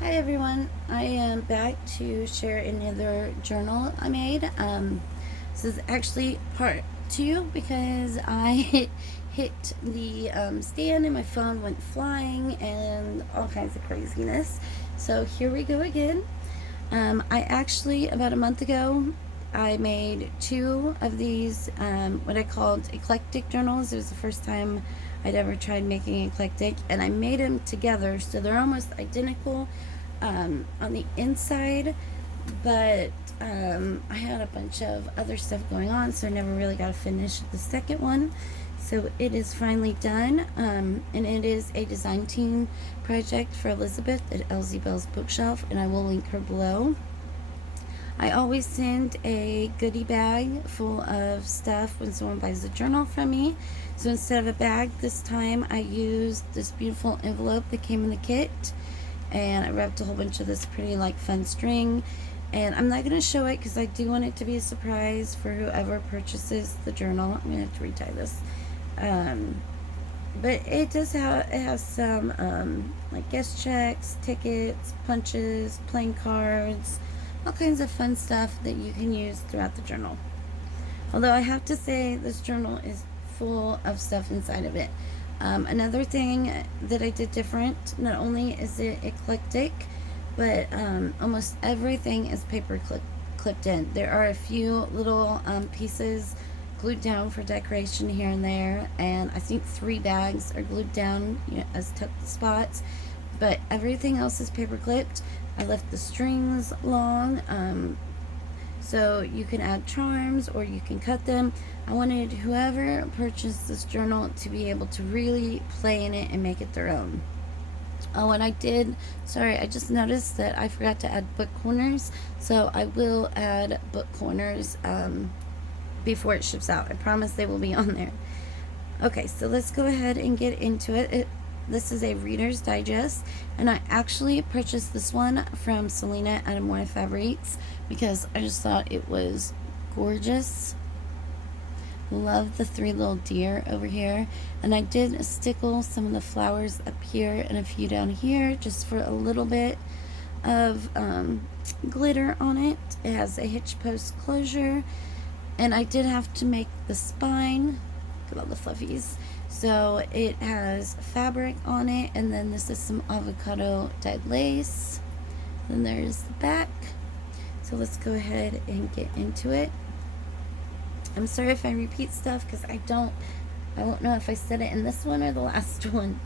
Hi everyone, I am back to share another journal I made. This is actually part two because I hit the stand and my phone went flying and all kinds of craziness. So here we go again. I actually, about a month ago, I made two of these, what I called eclectic journals. It was the first time I'd ever tried making eclectic, and I made them together so they're almost identical on the inside, but I had a bunch of other stuff going on, so I never really got to finish the second one. So it is finally done, and it is a design team project for Elizabeth at Ellsiebellsbookshelf, and I will link her below. I always send a goodie bag full of stuff when someone buys a journal from me. So instead of a bag this time, I used this beautiful envelope that came in the kit, and I wrapped a whole bunch of this pretty fun string. And I'm not going to show it because I do want it to be a surprise for whoever purchases the journal. I'm going to have to retie this. But it does have, it has some guest checks, tickets, punches, playing cards, all kinds of fun stuff that you can use throughout the journal. Although I have to say this journal is full of stuff inside of it. Another thing that I did different, not only is it eclectic, but almost everything is paper clipped in. There are a few little pieces glued down for decoration here and there, and I think 3 bags are glued down, as tuck spots, but everything else is paper clipped. I left the strings long, so you can add charms or you can cut them. I wanted whoever purchased this journal to be able to really play in it and make it their own. Oh, and I just noticed that I forgot to add book corners, so I will add book corners before it ships out. I promise they will be on there. Okay, so let's go ahead and get into it. This is a Reader's Digest, and I actually purchased this one from Selena at Amore Fabriques because I just thought it was gorgeous. Love the 3 little deer over here, and I did stickle some of the flowers up here and a few down here just for a little bit of glitter on it. It has a hitch post closure, and I did have to make the spine. Look at all the fluffies. So it has fabric on it, and then this is some avocado dyed lace. Then there's the back. So let's go ahead and get into it. I'm sorry if I repeat stuff because I won't know if I said it in this one or the last one.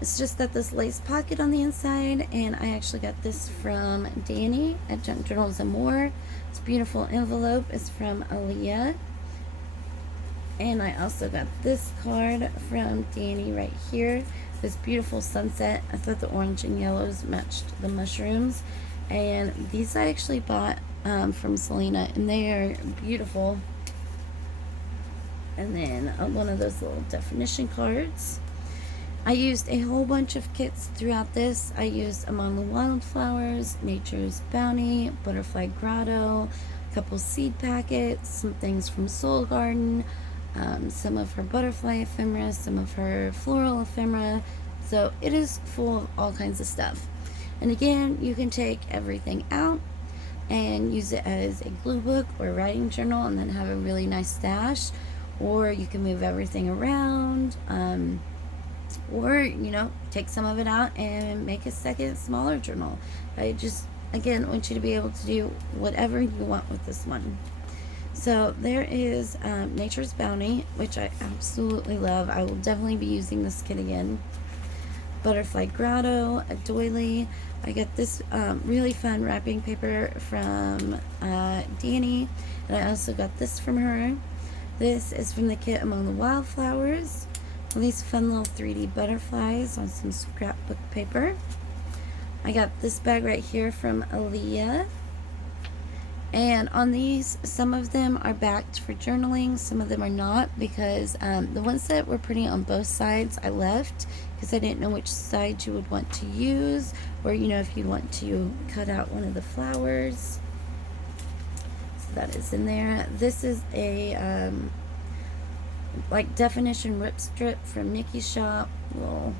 It's just that this lace pocket on the inside, and I actually got this from Danny at Junk Journals and More. This beautiful envelope is from Aaliyah. And I also got this card from Danny right here. This beautiful sunset. I thought the orange and yellows matched the mushrooms. And these I actually bought from Selena, and they are beautiful. And then one of those little definition cards. I used a whole bunch of kits throughout this. I used Among the Wildflowers, Nature's Bounty, Butterfly Grotto, a couple seed packets, some things from Soul Garden, some of her butterfly ephemera, some of her floral ephemera. So it is full of all kinds of stuff. And again, you can take everything out and use it as a glue book or writing journal and then have a really nice stash. Or you can move everything around, or take some of it out and make a second smaller journal. I just, again, want you to be able to do whatever you want with this one. So there is Nature's Bounty, which I absolutely love. I will definitely be using this kit again. Butterfly Grotto, a doily. I got this really fun wrapping paper from Danny, and I also got this from her. This is from the kit Among the Wildflowers. All these fun little 3D butterflies on some scrapbook paper. I got this bag right here from Aaliyah. And on these, some of them are backed for journaling, some of them are not, because the ones that were pretty on both sides I left because I didn't know which side you would want to use, or if you want to cut out one of the flowers. So that is in there. This is a definition rip strip from Nikki's shop. A little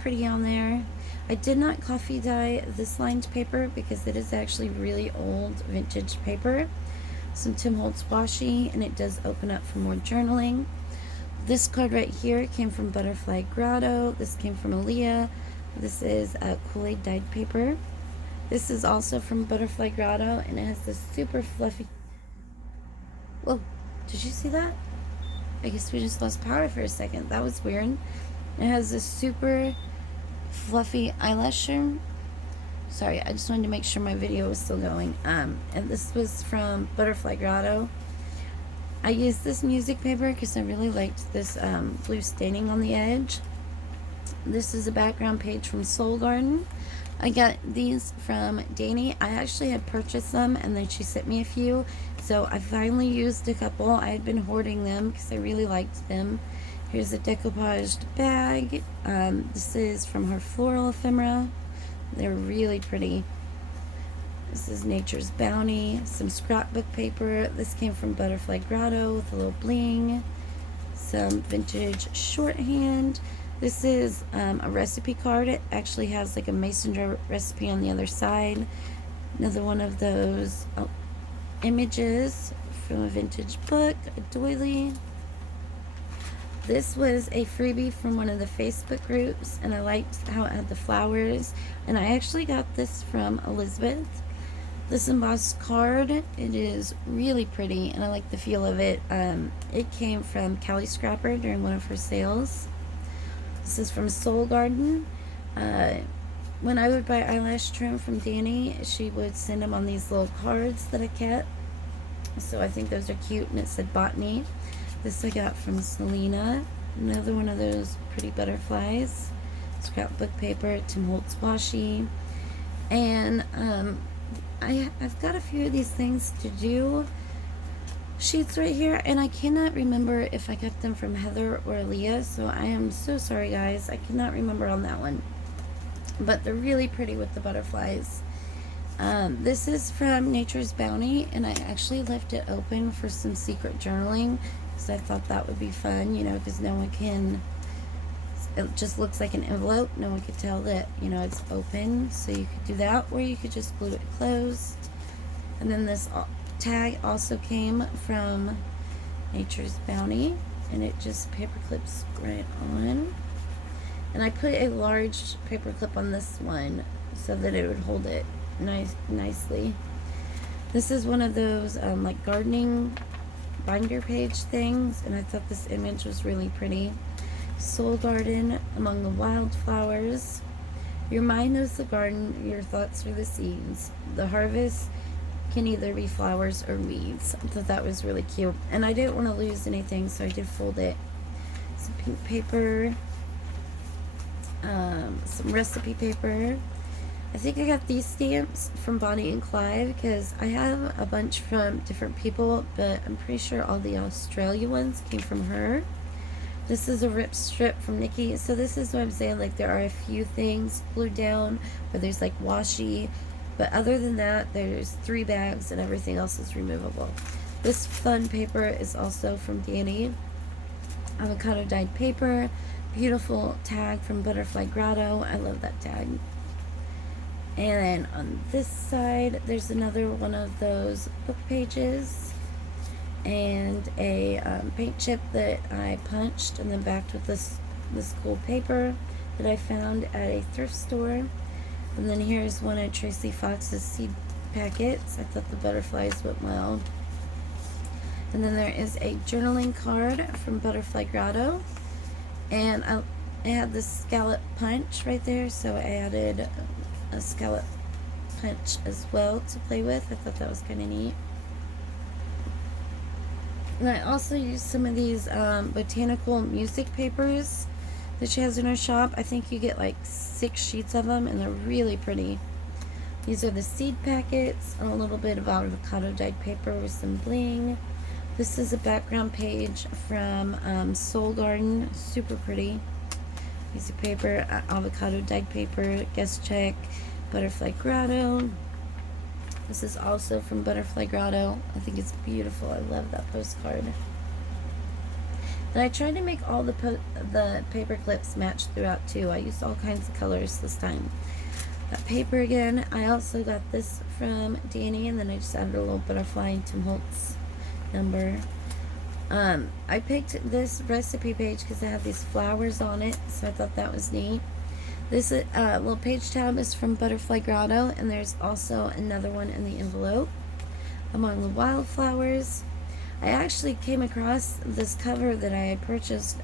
pretty on there. I did not coffee dye this lined paper because it is actually really old vintage paper. Some Tim Holtz washi, and it does open up for more journaling. This card right here came from Butterfly Grotto. This came from Aaliyah. This is a Kool-Aid dyed paper. This is also from Butterfly Grotto, and it has this super fluffy... Whoa, did you see that? I guess we just lost power for a second. That was weird. It has this super fluffy eyelasher. Sorry, I just wanted to make sure my video was still going. And this was from Butterfly Grotto. I used this music paper because I really liked this blue staining on the edge. This is a background page from Soul Garden. I got these from Danny. I actually had purchased them, and then she sent me a few. So I finally used a couple. I had been hoarding them because I really liked them. Here's a decoupaged bag. This is from her floral ephemera. They're really pretty. This is Nature's Bounty. Some scrapbook paper. This came from Butterfly Grotto with a little bling. Some vintage shorthand. This is a recipe card. It actually has like a mason jar recipe on the other side. Another one of those images from a vintage book, a doily. This was a freebie from one of the Facebook groups, and I liked how it had the flowers. And I actually got this from Elizabeth. This embossed card, it is really pretty, and I like the feel of it. It came from Callie Scrapper during one of her sales. This is from Soul Garden. When I would buy eyelash trim from Danny, she would send them on these little cards that I kept. So I think those are cute, and it said Botany. This I got from Selena. Another one of those pretty butterflies. Scrapbook paper, Tim Holtz washi. And I've got a few of these things to do sheets right here, and I cannot remember if I got them from Heather or Aaliyah, so I am so sorry guys, I cannot remember on that one, but they're really pretty with the butterflies. This is from Nature's Bounty, and I actually left it open for some secret journaling because I thought that would be fun, you know, because no one can, it just looks like an envelope, no one could tell that, you know, it's open, so you could do that, or you could just glue it closed. And then this tag also came from Nature's Bounty, and it just paper clips right on. And I put a large paper clip on this one so that it would hold it nicely. This is one of those like gardening binder page things, and I thought this image was really pretty. Soul Garden among the wildflowers. Your mind knows the garden, your thoughts are the seeds. The harvest can either be flowers or weeds. I thought that was really cute, and I didn't want to lose anything, so I did fold it. Some pink paper, some recipe paper. I think I got these stamps from Bonnie and Clyde because I have a bunch from different people, but I'm pretty sure all the Australia ones came from her. This is a rip strip from Nikki. So this is what I'm saying, like there are a few things glued down where there's like washi, but other than that there's 3 bags and everything else is removable. This fun paper is also from Danny. Avocado dyed paper. Beautiful tag from Butterfly Grotto. I love that tag. And then on this side there's another one of those book pages, and a paint chip that I punched and then backed with this cool paper that I found at a thrift store. And then here's one of Tracy Fox's seed packets. I thought the butterflies went well. And then there is a journaling card from Butterfly Grotto, and I had this scallop punch right there, so I added a scallop punch as well to play with. I thought that was kind of neat. And I also used some of these botanical music papers that she has in her shop. I think you get like 6 sheets of them, and they're really pretty. These are the seed packets, and a little bit of avocado dyed paper with some bling. This is a background page from Soul Garden, super pretty. Piece of paper, avocado dyed paper, guest check, Butterfly Grotto. This is also from Butterfly Grotto. I think it's beautiful. I love that postcard. And I tried to make all the paper clips match throughout too. I used all kinds of colors this time. That paper again. I also got this from Danny, and then I just added a little butterfly and Tim Holtz number. I picked this recipe page because it had these flowers on it, so I thought that was neat. This little page tab is from Butterfly Grotto, and there's also another one in the envelope. Among the Wildflowers. I actually came across this cover that I had purchased.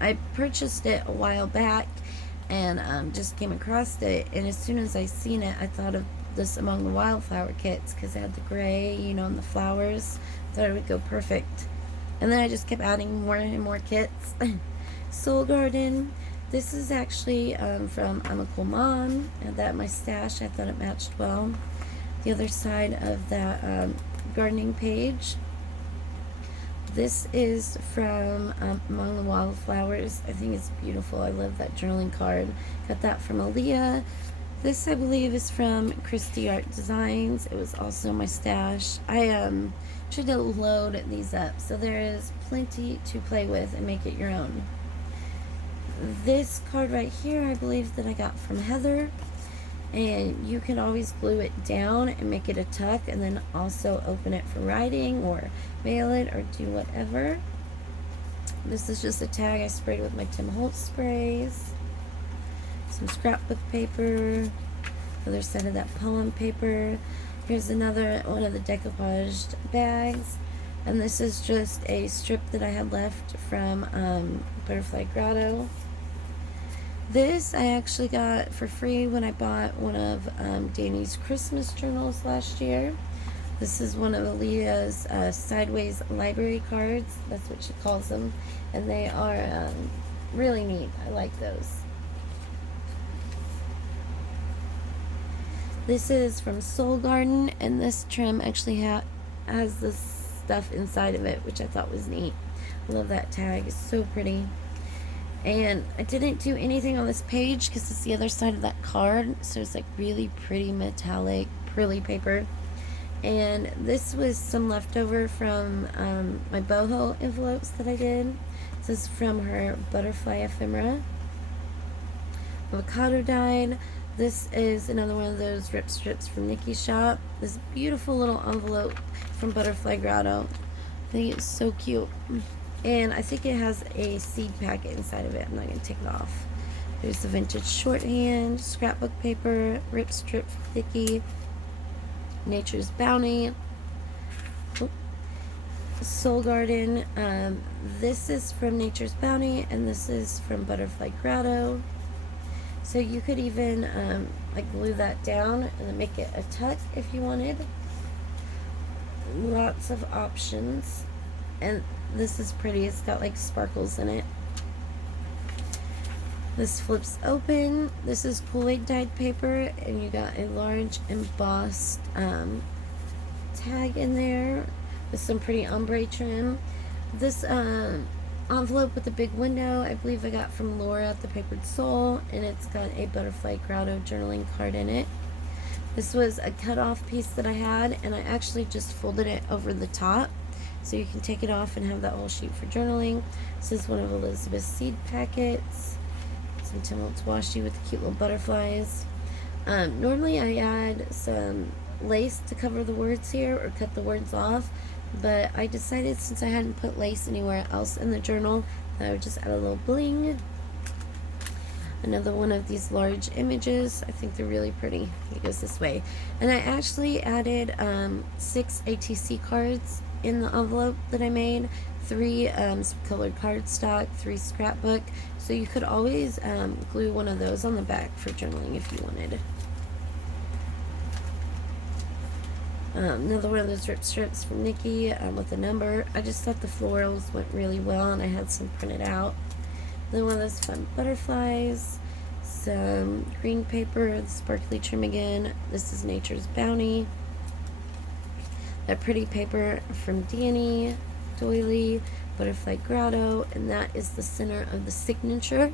I purchased it a while back, and just came across it, and as soon as I seen it, I thought of this Among the Wildflower kits because it had the gray, and the flowers. I thought it would go perfect. And then I just kept adding more and more kits. Soul Garden. This is actually from I'm a Cool Mom. I had that in my stash. I thought it matched well. The other side of that gardening page. This is from Among the Wildflowers. I think it's beautiful. I love that journaling card. Got that from Aaliyah. This, I believe, is from Christy Art Designs. It was also my stash. I tried to load these up, so there is plenty to play with and make it your own. This card right here, I believe that I got from Heather. And you can always glue it down and make it a tuck, and then also open it for writing or mail it or do whatever. This is just a tag I sprayed with my Tim Holtz sprays. Some scrapbook paper. Other side of that poem paper. Here's another one of the decoupaged bags. And this is just a strip that I had left from Butterfly Grotto. This I actually got for free when I bought one of Danny's Christmas journals last year. This is one of Aaliyah's sideways library cards. That's what she calls them. And they are really neat. I like those. This is from Soul Garden, and this trim actually has this stuff inside of it, which I thought was neat. I love that tag. It's so pretty. And I didn't do anything on this page because it's the other side of that card, so it's like really pretty metallic pearly paper. And this was some leftover from my boho envelopes that I did. This is from her butterfly ephemera. Avocado dyed. This is another one of those rip strips from Nikki's shop. This beautiful little envelope from Butterfly Grotto. I think it's so cute. And I think it has a seed packet inside of it. I'm not going to take it off. There's the vintage shorthand, scrapbook paper, rip strip from Nikki, Nature's Bounty, Soul Garden. This is from Nature's Bounty, and this is from Butterfly Grotto. So you could even like glue that down and then make it a tuck if you wanted. Lots of options. And this is pretty. It's got like sparkles in it. This flips open. This is Kool-Aid dyed paper, and you got a large embossed tag in there with some pretty ombre trim. This envelope with a big window, I believe I got from Laura at the Papered Soul, and it's got a Butterfly Grotto journaling card in it. This was a cut-off piece that I had, and I actually just folded it over the top, so you can take it off and have that whole sheet for journaling. This is one of Elizabeth's seed packets. Some Tim Holtz washi with the cute little butterflies. Normally I add some lace to cover the words here or cut the words off, but I decided since I hadn't put lace anywhere else in the journal that I would just add a little bling. Another one of these large images. I think they're really pretty. It goes this way. And I actually added 6 ATC cards in the envelope that I made. 3 colored cardstock, 3 scrapbook. So you could always glue one of those on the back for journaling if you wanted. Another one of those rip strips from Nikki with a number. I just thought the florals went really well, and I had some printed out. Then one of those fun butterflies, some green paper, the sparkly trim again. This is Nature's Bounty. That pretty paper from Danny, Doily, Butterfly Grotto, and that is the center of the signature.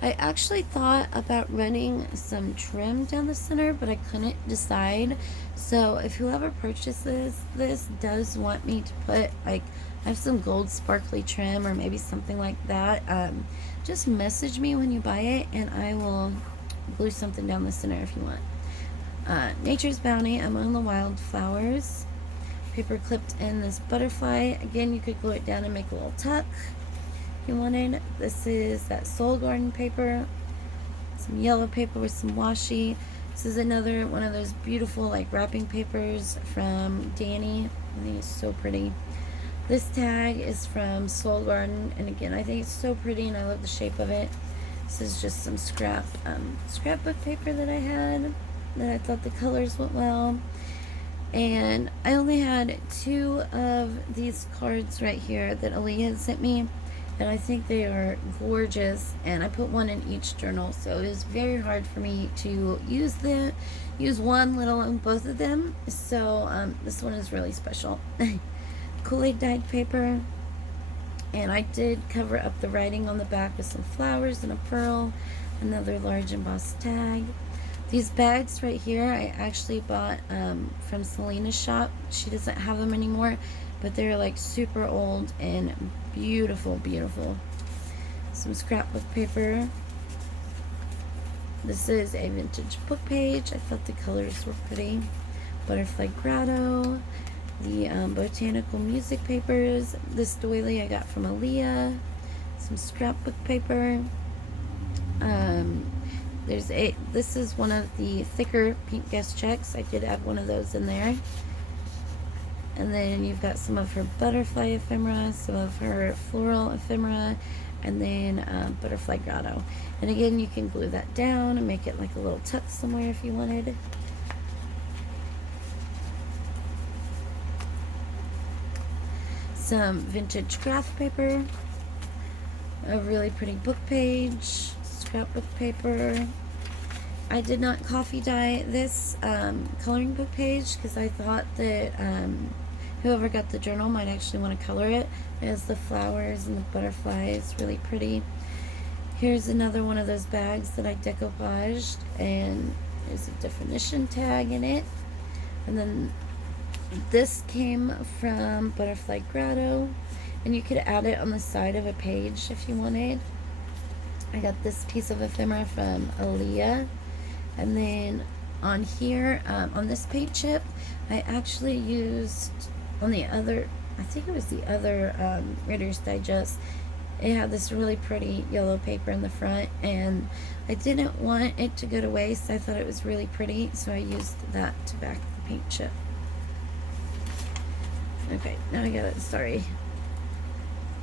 I actually thought about running some trim down the center, but I couldn't decide. So if whoever purchases this does want me to put like I have some gold sparkly trim or maybe something like that. Just message me when you buy it and I will glue something down the center if you want. Nature's Bounty, Among the Wildflowers. Paper clipped in this butterfly. Again, you could glue it down and make a little tuck if you wanted. This is that Soul Garden paper. Some yellow paper with some washi. This is another one of those beautiful like wrapping papers from Danny. I think it's so pretty. This tag is from Soul Garden, and again, I think it's so pretty and I love the shape of it. This is just some scrapbook paper that I had that I thought the colors went well. And I only had 2 of these cards right here that Aaliyah had sent me, and I think they are gorgeous, and I put one in each journal, so it was very hard for me to use one, let alone both of them. So this one is really special. Kool-Aid dyed paper, and I did cover up the writing on the back with some flowers and a pearl, another large embossed tag. These bags right here I actually bought from Selena's shop. She doesn't have them anymore, but they're like super old and beautiful, beautiful. Some scrapbook paper. This is a vintage book page. I thought the colors were pretty. Butterfly Grotto. The botanical music papers. This doily I got from Aaliyah. Some scrapbook paper. This is one of the thicker pink guest checks. I did add one of those in there. And then you've got some of her butterfly ephemera, some of her floral ephemera, and then Butterfly Grotto. And again, you can glue that down and make it like a little tuck somewhere if you wanted. Some vintage graph paper, a really pretty book page, scrapbook paper. I did not coffee dye this coloring book page because I thought that whoever got the journal might actually want to color it. It has the flowers and the butterflies, really pretty. Here's another one of those bags that I decoupaged, and there's a definition tag in it. And then this came from Butterfly Grotto, and you could add it on the side of a page if you wanted. I got this piece of ephemera from Aaliyah, and then on here, on this paint chip, I actually used on the other, I think it was the other Reader's Digest. It had this really pretty yellow paper in the front, and I didn't want it to go to waste. I thought it was really pretty, so I used that to back the paint chip. Okay, now I got it. Sorry.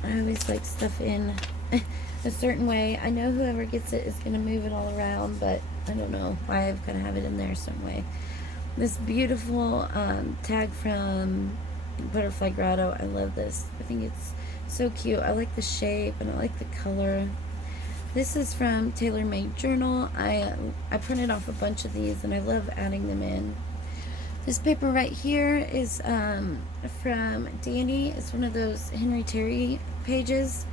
I always like stuff in a certain way. I know whoever gets it is going to move it all around, but I don't know why I've got to have it in there some way. This beautiful tag from Butterfly Grotto. I love this. I think it's so cute. I like the shape and I like the color. This is from Tailor Made Journal. I printed off a bunch of these and I love adding them in. This paper right here is from Danny. It's one of those Henry Terry pages,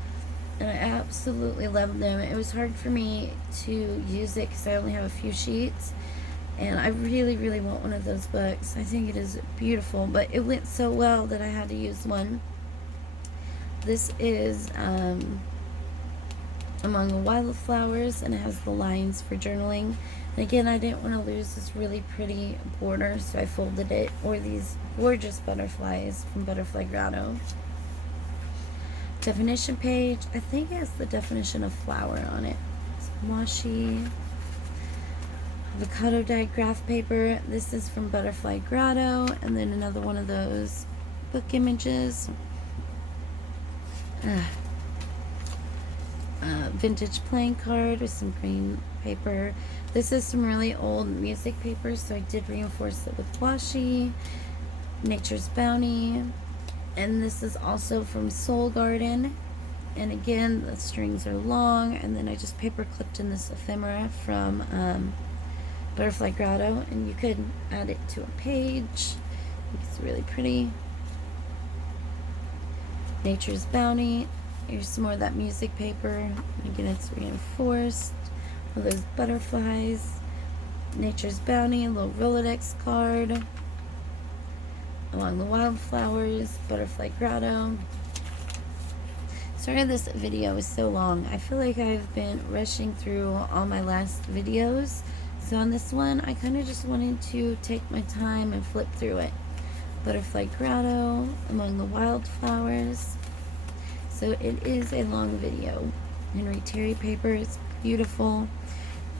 and I absolutely love them. It was hard for me to use it because I only have a few sheets, and I really, really want one of those books. I think it is beautiful, but it went so well that I had to use one. This is Among the Wildflowers, and it has the lines for journaling. And again, I didn't want to lose this really pretty border, so I folded it, or these gorgeous butterflies from Butterfly Grotto. Definition page. I think it has the definition of flower on it. Some washi. Avocado dyed graph paper. This is from Butterfly Grotto, and then another one of those book images. Vintage playing card with some green paper. This is some really old music paper, so I did reinforce it with washi. Nature's Bounty. And this is also from Soul Garden. And again, the strings are long, and then I just paper clipped in this ephemera from Butterfly Grotto, and you could add it to a page. It's really pretty. Nature's Bounty. Here's some more of that music paper. Again, it's reinforced. All those butterflies. Nature's Bounty, a little Rolodex card. Along the Wildflowers, Butterfly Grotto. Sorry this video is so long. I feel like I've been rushing through all my last videos. So on this one, I kind of just wanted to take my time and flip through it. Butterfly grotto among the wildflowers. So it is a long video. Henry Terry paper is beautiful.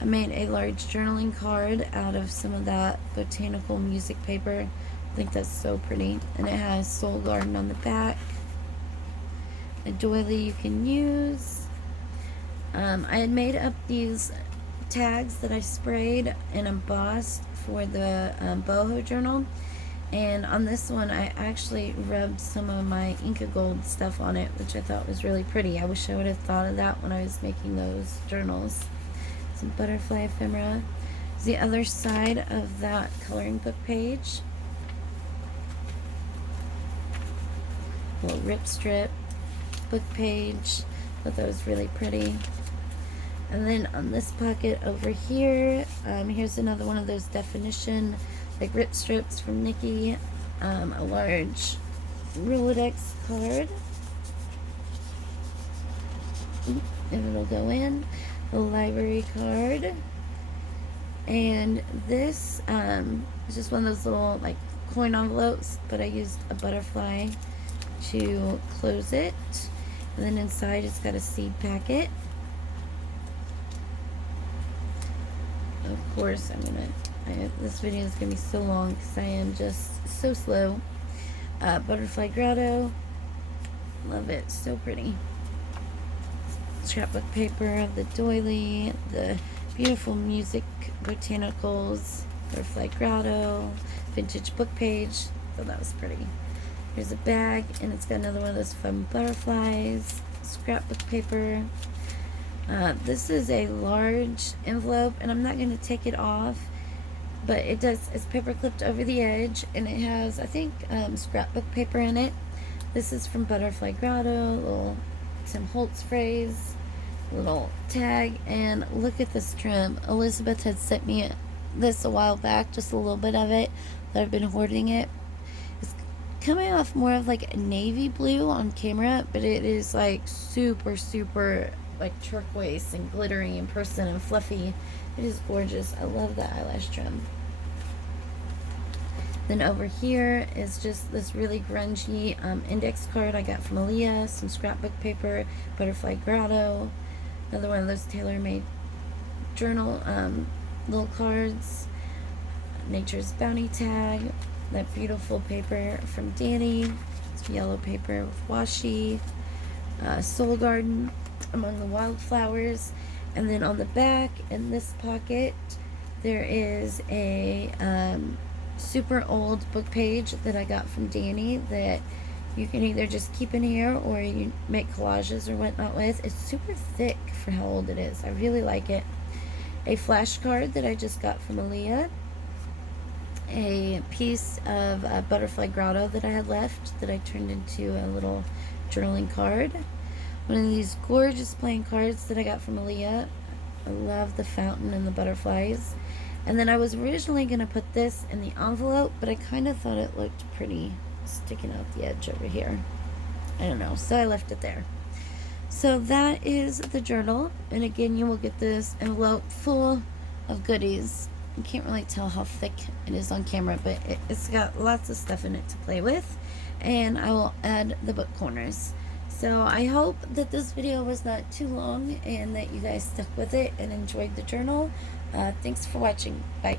I made a large journaling card out of some of that botanical music paper. I think that's so pretty. And it has Soul Garden on the back. A doily you can use. I had made up these tags that I sprayed and embossed for the boho journal, and on this one I actually rubbed some of my Inca Gold stuff on it, which I thought was really pretty. I wish I would have thought of that when I was making those journals. Some butterfly ephemera. The other side of that coloring book page. A little rip strip book page. Thought that was really pretty. And then on this pocket over here, here's another one of those definition like rip strips from Nikki. A large Rolodex card. And it'll go in. A library card. And this is just one of those little like coin envelopes, but I used a butterfly to close it. And then inside it's got a seed packet. Of course, this video is gonna be so long because I am just so slow. Butterfly grotto, love it, so pretty. Scrapbook paper of the doily, the beautiful music botanicals, butterfly grotto, vintage book page. So that was pretty. Here's a bag, and it's got another one of those fun butterflies. Scrapbook paper. This is a large envelope, and I'm not going to take it off, but it's paper clipped over the edge, and it has, I think, scrapbook paper in it. This is from Butterfly Grotto, little Tim Holtz phrase, little tag, and look at this trim. Elizabeth had sent me this a while back, just a little bit of it, that I've been hoarding it. It's coming off more of like a navy blue on camera, but it is like super like turquoise and glittery in person and fluffy. It is gorgeous. I love the eyelash trim. Then over here is just this really grungy index card I got from Aaliyah, some scrapbook paper, Butterfly Grotto, another one of those tailor-made journal little cards, Nature's Bounty tag, that beautiful paper from Danny, it's yellow paper with washi, Soul Garden among the wildflowers, and then on the back in this pocket there is a super old book page that I got from Danny that you can either just keep in here or you make collages or whatnot with. It's super thick for how old it is. I really like it. A flashcard that I just got from Aaliyah. A piece of Butterfly Grotto that I had left that I turned into a little journaling card. One of these gorgeous plain cards that I got from Aaliyah. I love the fountain and the butterflies. And then I was originally going to put this in the envelope, but I kind of thought it looked pretty sticking out the edge over here. I don't know, so I left it there. So that is the journal, and again you will get this envelope full of goodies. You can't really tell how thick it is on camera, but it's got lots of stuff in it to play with, and I will add the book corners. So I hope that this video was not too long and that you guys stuck with it and enjoyed the journal. Thanks for watching. Bye.